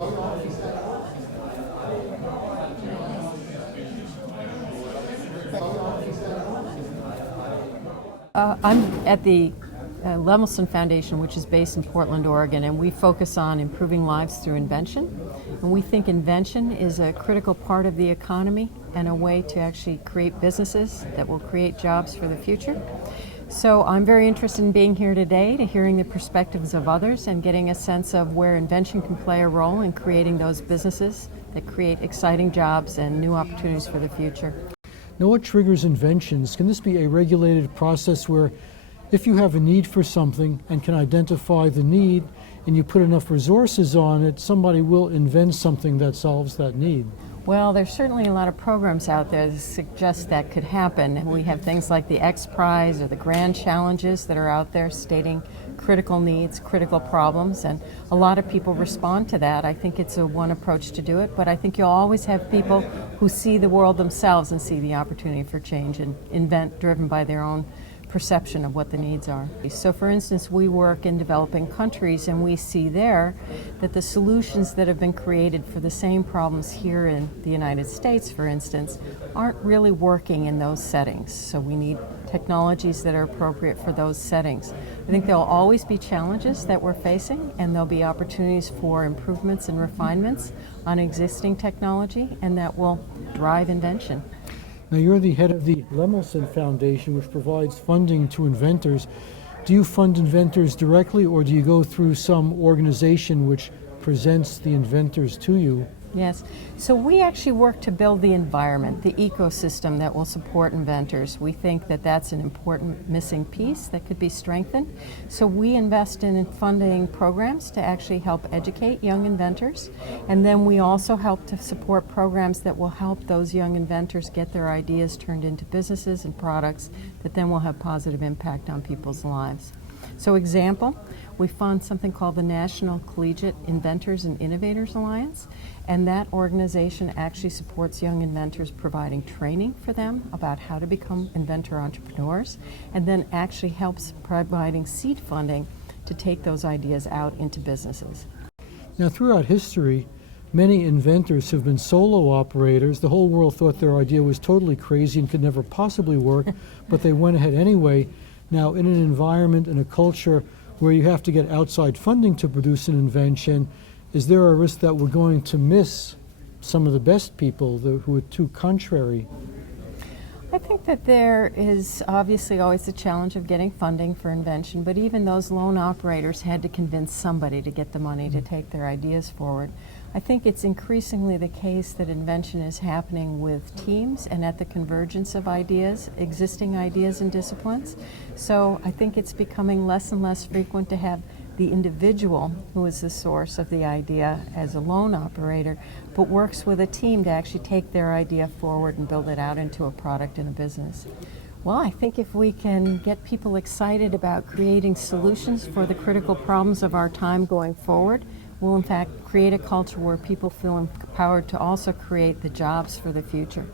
I'm at the Lemelson Foundation, which is based in Portland, Oregon, and we focus on improving lives through invention. And we think invention is a critical part of the economy and a way to actually create businesses that will create jobs for the future. So I'm very interested in being here today, to hearing the perspectives of others and getting a sense of where invention can play a role in creating those businesses that create exciting jobs and new opportunities for the future. Now, what triggers inventions? Can this be a regulated process where if you have a need for something and can identify the need and you put enough resources on it, somebody will invent something that solves that need? Well, there's certainly a lot of programs out there that suggest that could happen. We have things like the X Prize or the Grand Challenges that are out there stating critical needs, critical problems, and a lot of people respond to that. I think it's one approach to do it, but I think you'll always have people who see the world themselves and see the opportunity for change and invent driven by their own perception of what the needs are. So for instance, we work in developing countries and we see there that the solutions that have been created for the same problems here in the United States, for instance, aren't really working in those settings. So we need technologies that are appropriate for those settings. I think there'll always be challenges that we're facing, and there'll be opportunities for improvements and refinements on existing technology, and that will drive invention. Now, you're the head of the Lemelson Foundation, which provides funding to inventors. Do you fund inventors directly, or do you go through some organization which presents the inventors to you? Yes. So we actually work to build the environment, the ecosystem that will support inventors. We think that that's an important missing piece that could be strengthened. So we invest in funding programs to actually help educate young inventors. And then we also help to support programs that will help those young inventors get their ideas turned into businesses and products that then will have positive impact on people's lives. So example, we fund something called the National Collegiate Inventors and Innovators Alliance, and that organization actually supports young inventors, providing training for them about how to become inventor entrepreneurs, and then actually helps providing seed funding to take those ideas out into businesses. Now, throughout history, many inventors have been solo operators. The whole world thought their idea was totally crazy and could never possibly work, but they went ahead anyway. Now, in an environment and a culture where you have to get outside funding to produce an invention, is there a risk that we're going to miss some of the best people who are too contrary? I think that there is obviously always the challenge of getting funding for invention, but even those lone operators had to convince somebody to get the money to take their ideas forward. I think it's increasingly the case that invention is happening with teams and at the convergence of ideas, existing ideas and disciplines. So I think it's becoming less and less frequent to have the individual who is the source of the idea as a lone operator, but works with a team to actually take their idea forward and build it out into a product and a business. Well, I think if we can get people excited about creating solutions for the critical problems of our time going forward, we'll in fact create a culture where people feel empowered to also create the jobs for the future.